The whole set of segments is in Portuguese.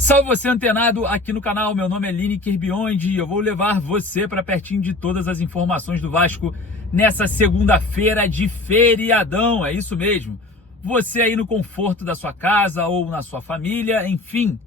Salve você antenado aqui no canal, meu nome é Lineker Beyond e eu vou levar você para pertinho de todas as informações do Vasco nessa segunda-feira de feriadão, é isso mesmo. Você aí no conforto da sua casa ou na sua família, enfim,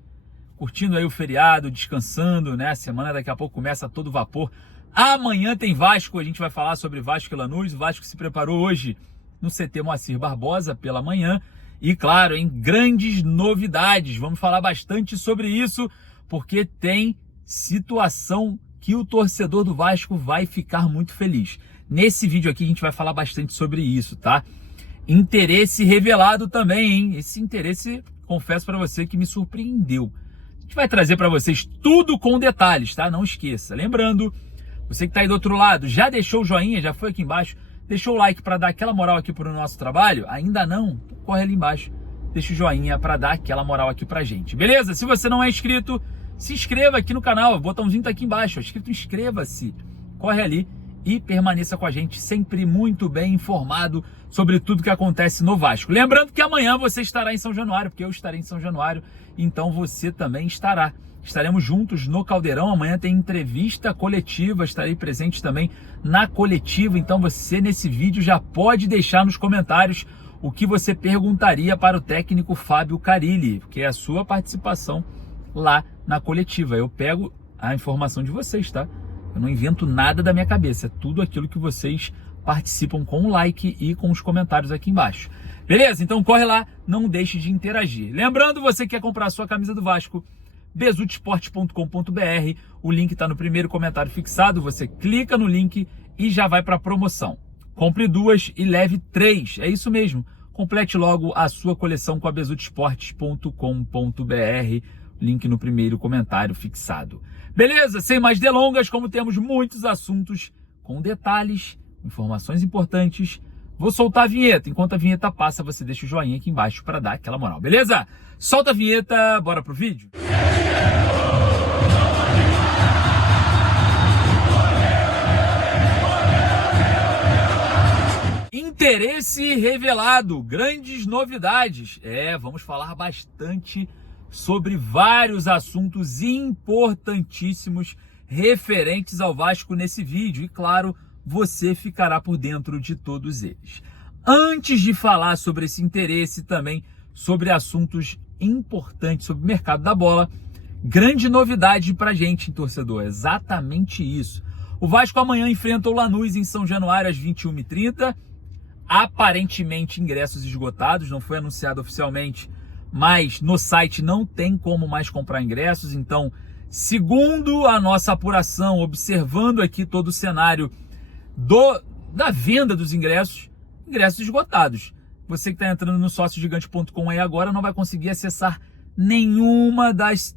curtindo aí o feriado, descansando, né? A semana daqui a pouco começa a todo vapor. Amanhã tem Vasco, a gente vai falar sobre Vasco e Lanús. O Vasco se preparou hoje no CT Moacir Barbosa pela manhã. E claro, em grandes novidades, vamos falar bastante sobre isso, porque tem situação que o torcedor do Vasco vai ficar muito feliz. Nesse vídeo aqui a gente vai falar bastante sobre isso, tá? Interesse revelado também, hein? Esse interesse, confesso para você que me surpreendeu. A gente vai trazer para vocês tudo com detalhes, tá? Não esqueça. Lembrando, você que tá aí do outro lado, já deixou o joinha, já foi aqui embaixo, deixou o like para dar aquela moral aqui pro nosso trabalho? Ainda não? Corre ali embaixo, deixa o joinha para dar aquela moral aqui pra gente, beleza? Se você não é inscrito, se inscreva aqui no canal, o botãozinho tá aqui embaixo, escrito inscreva-se, corre ali e permaneça com a gente, sempre muito bem informado sobre tudo que acontece no Vasco. Lembrando que amanhã você estará em São Januário, porque eu estarei em São Januário, então você também estará. Estaremos juntos no Caldeirão, amanhã tem entrevista coletiva, estarei presente também na coletiva, então você nesse vídeo já pode deixar nos comentários o que você perguntaria para o técnico Fábio Carilli, porque é a sua participação lá na coletiva. Eu pego a informação de vocês, tá? Eu não invento nada da minha cabeça, é tudo aquilo que vocês participam com o like e com os comentários aqui embaixo. Beleza? Então corre lá, não deixe de interagir. Lembrando, você que quer comprar a sua camisa do Vasco, bezutesporte.com.br, o link está no primeiro comentário fixado, você clica no link e já vai para a promoção. Compre 2 e leve 3, é isso mesmo. Complete logo a sua coleção com a bezutesportes.com.br, link no primeiro comentário fixado. Beleza? Sem mais delongas, como temos muitos assuntos com detalhes, informações importantes, vou soltar a vinheta. Enquanto a vinheta passa, você deixa o joinha aqui embaixo para dar aquela moral, beleza? Solta a vinheta, bora pro vídeo? Interesse revelado, grandes novidades. Vamos falar bastante sobre vários assuntos importantíssimos referentes ao Vasco nesse vídeo. E claro, você ficará por dentro de todos eles. Antes de falar sobre esse interesse, também sobre assuntos importantes sobre o mercado da bola, grande novidade pra gente, torcedor, exatamente isso. O Vasco amanhã enfrenta o Lanús em São Januário às 21h30. Aparentemente ingressos esgotados, não foi anunciado oficialmente, mas no site não tem como mais comprar ingressos. Então, segundo a nossa apuração, observando aqui todo o cenário da venda dos ingressos esgotados. Você que está entrando no sóciogigante.com aí agora não vai conseguir acessar nenhuma das,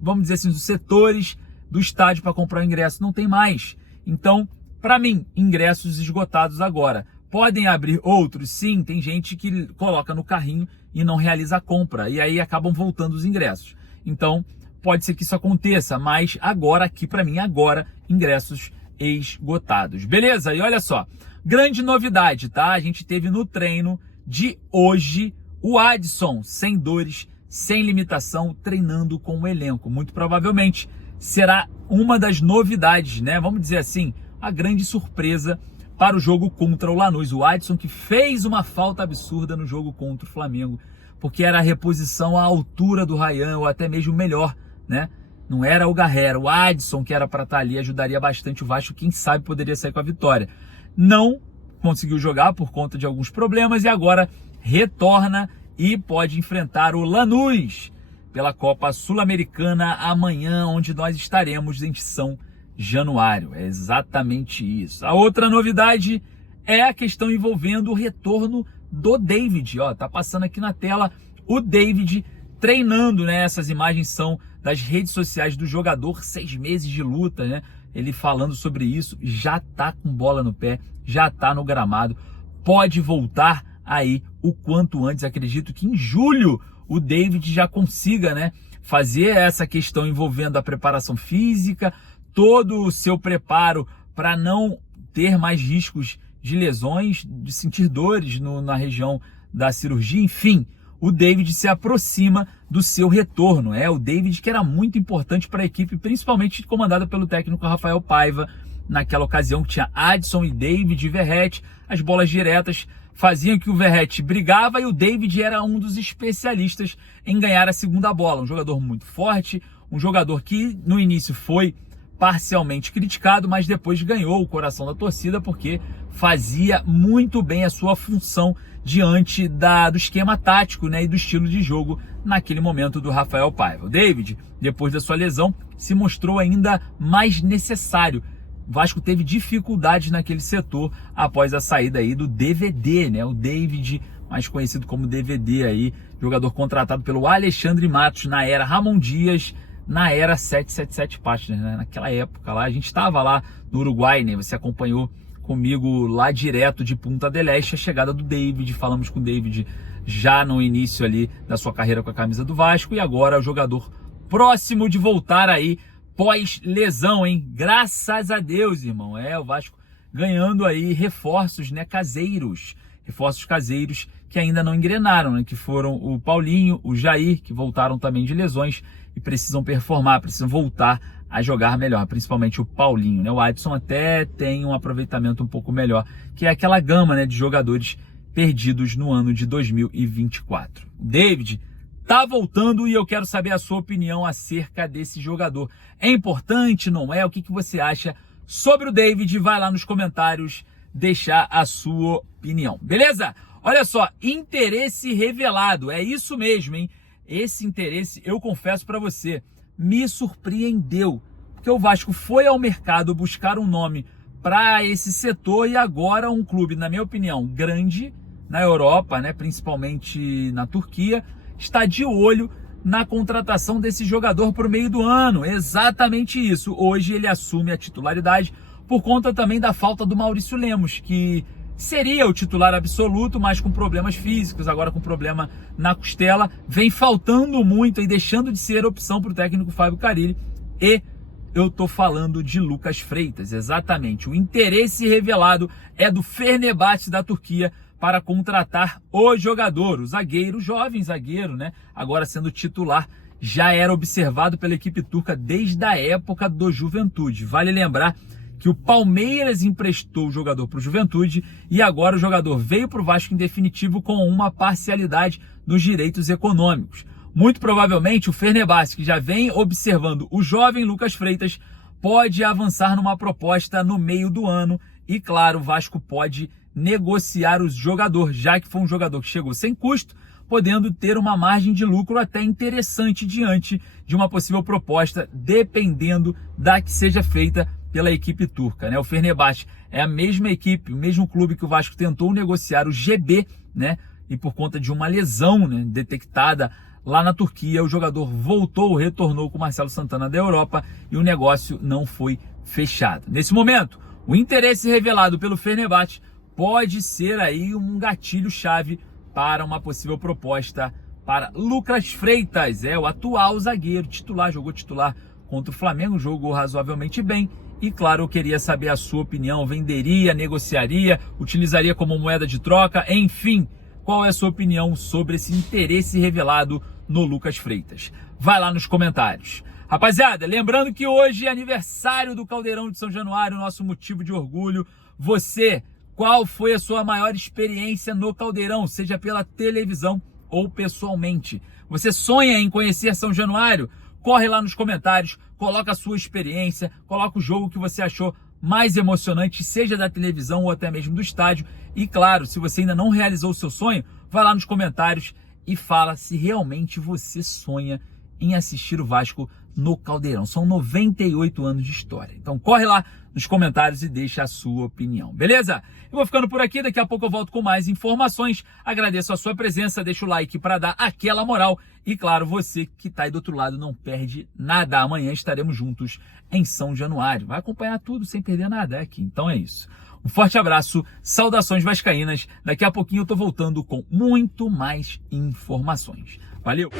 vamos dizer assim, dos setores do estádio para comprar o ingresso, não tem mais. Então, para mim, ingressos esgotados agora. Podem abrir outros? Sim, tem gente que coloca no carrinho e não realiza a compra, e aí acabam voltando os ingressos. Então, pode ser que isso aconteça, mas agora, aqui para mim, agora, ingressos esgotados. Beleza? E olha só, grande novidade, tá? A gente teve no treino de hoje o Adson, sem dores, sem limitação, treinando com o elenco. Muito provavelmente será uma das novidades, né? Vamos dizer assim, a grande surpresa para o jogo contra o Lanús. O Adson, que fez uma falta absurda no jogo contra o Flamengo, porque era a reposição à altura do Ryan, ou até mesmo melhor, né? Não era o Garré, era o Adson que era para estar ali, ajudaria bastante o Vasco, quem sabe poderia sair com a vitória. Não conseguiu jogar por conta de alguns problemas e agora retorna e pode enfrentar o Lanús pela Copa Sul-Americana amanhã, onde nós estaremos em São Januário. É exatamente isso. A outra novidade é a questão envolvendo o retorno do David. Ó, tá passando aqui na tela o David treinando, né? Essas imagens são das redes sociais do jogador, 6 meses de luta, né? Ele falando sobre isso, já tá com bola no pé, já tá no gramado, pode voltar aí o quanto antes. Acredito que em julho o David já consiga, né, fazer essa questão envolvendo a preparação física, todo o seu preparo para não ter mais riscos de lesões, de sentir dores na região da cirurgia, enfim. o David se aproxima do seu retorno. O David que era muito importante para a equipe, principalmente comandada pelo técnico Rafael Paiva. Naquela ocasião que tinha Adson e David e Verratti, as bolas diretas faziam que o Verratti brigava e o David era um dos especialistas em ganhar a segunda bola. Um jogador muito forte, um jogador que no início foi parcialmente criticado, mas depois ganhou o coração da torcida porque fazia muito bem a sua função diante do esquema tático, né, e do estilo de jogo naquele momento do Rafael Paiva. O David, depois da sua lesão, se mostrou ainda mais necessário. O Vasco teve dificuldades naquele setor após a saída aí do DVD, né? O David, mais conhecido como DVD aí, jogador contratado pelo Alexandre Matos na era Ramon Dias, na era 777 Partners, né? Naquela época lá, a gente estava lá no Uruguai, né? Você acompanhou comigo lá direto de Punta del Este a chegada do David, falamos com o David já no início ali da sua carreira com a camisa do Vasco e agora é o jogador próximo de voltar aí pós-lesão, hein? Graças a Deus, irmão. O Vasco ganhando aí reforços, né, caseiros. Reforços caseiros que ainda não engrenaram, né? Que foram o Paulinho, o Jair, que voltaram também de lesões e precisam performar, precisam voltar a jogar melhor, principalmente o Paulinho, né? O Adson até tem um aproveitamento um pouco melhor, que é aquela gama, né, de jogadores perdidos no ano de 2024. O David tá voltando e eu quero saber a sua opinião acerca desse jogador. É importante, não é? O que você acha sobre o David? Vai lá nos comentários deixar a sua opinião, beleza? Olha só, interesse revelado, é isso mesmo, hein? Esse interesse, eu confesso para você, me surpreendeu, porque o Vasco foi ao mercado buscar um nome para esse setor e agora um clube, na minha opinião, grande na Europa, né, principalmente na Turquia, está de olho na contratação desse jogador por meio do ano. Exatamente isso. Hoje ele assume a titularidade por conta também da falta do Maurício Lemos, que seria o titular absoluto, mas com problemas físicos, agora com problema na costela, vem faltando muito e deixando de ser opção para o técnico Fábio Carille. E eu tô falando de Lucas Freitas, exatamente. O interesse revelado é do Fenerbahçe da Turquia para contratar o jogador, o zagueiro, jovem zagueiro, né? Agora sendo titular, já era observado pela equipe turca desde a época do Juventude. Vale lembrar que o Palmeiras emprestou o jogador para o Juventude e agora o jogador veio para o Vasco em definitivo com uma parcialidade nos direitos econômicos. Muito provavelmente o Fenerbahçe, que já vem observando o jovem Lucas Freitas, pode avançar numa proposta no meio do ano e, claro, o Vasco pode negociar o jogador, já que foi um jogador que chegou sem custo, podendo ter uma margem de lucro até interessante diante de uma possível proposta, dependendo da que seja feita pela equipe turca, né? O Fenerbahçe é a mesma equipe, o mesmo clube que o Vasco tentou negociar o GB, né? E por conta de uma lesão, né, detectada lá na Turquia, o jogador retornou com o Marcelo Santana da Europa e o negócio não foi fechado. Nesse momento, o interesse revelado pelo Fenerbahçe pode ser aí um gatilho-chave para uma possível proposta para Lucas Freitas, o atual zagueiro titular, jogou titular contra o Flamengo, jogou razoavelmente bem. E claro, eu queria saber a sua opinião, venderia, negociaria, utilizaria como moeda de troca, enfim, qual é a sua opinião sobre esse interesse revelado no Lucas Freitas? Vai lá nos comentários. Rapaziada, lembrando que hoje é aniversário do Caldeirão de São Januário, nosso motivo de orgulho. Você, qual foi a sua maior experiência no Caldeirão, seja pela televisão ou pessoalmente? Você sonha em conhecer São Januário? Corre lá nos comentários, coloca a sua experiência, coloca o jogo que você achou mais emocionante, seja da televisão ou até mesmo do estádio. E claro, se você ainda não realizou o seu sonho, vai lá nos comentários e fala se realmente você sonha em assistir o Vasco no Caldeirão. São 98 anos de história. Então corre lá nos comentários e deixa a sua opinião, beleza? Eu vou ficando por aqui, daqui a pouco eu volto com mais informações. Agradeço a sua presença, deixa o like para dar aquela moral. E claro, você que está aí do outro lado não perde nada. Amanhã estaremos juntos em São Januário. Vai acompanhar tudo sem perder nada aqui. Então é isso. Um forte abraço, saudações vascaínas. Daqui a pouquinho eu tô voltando com muito mais informações. Valeu!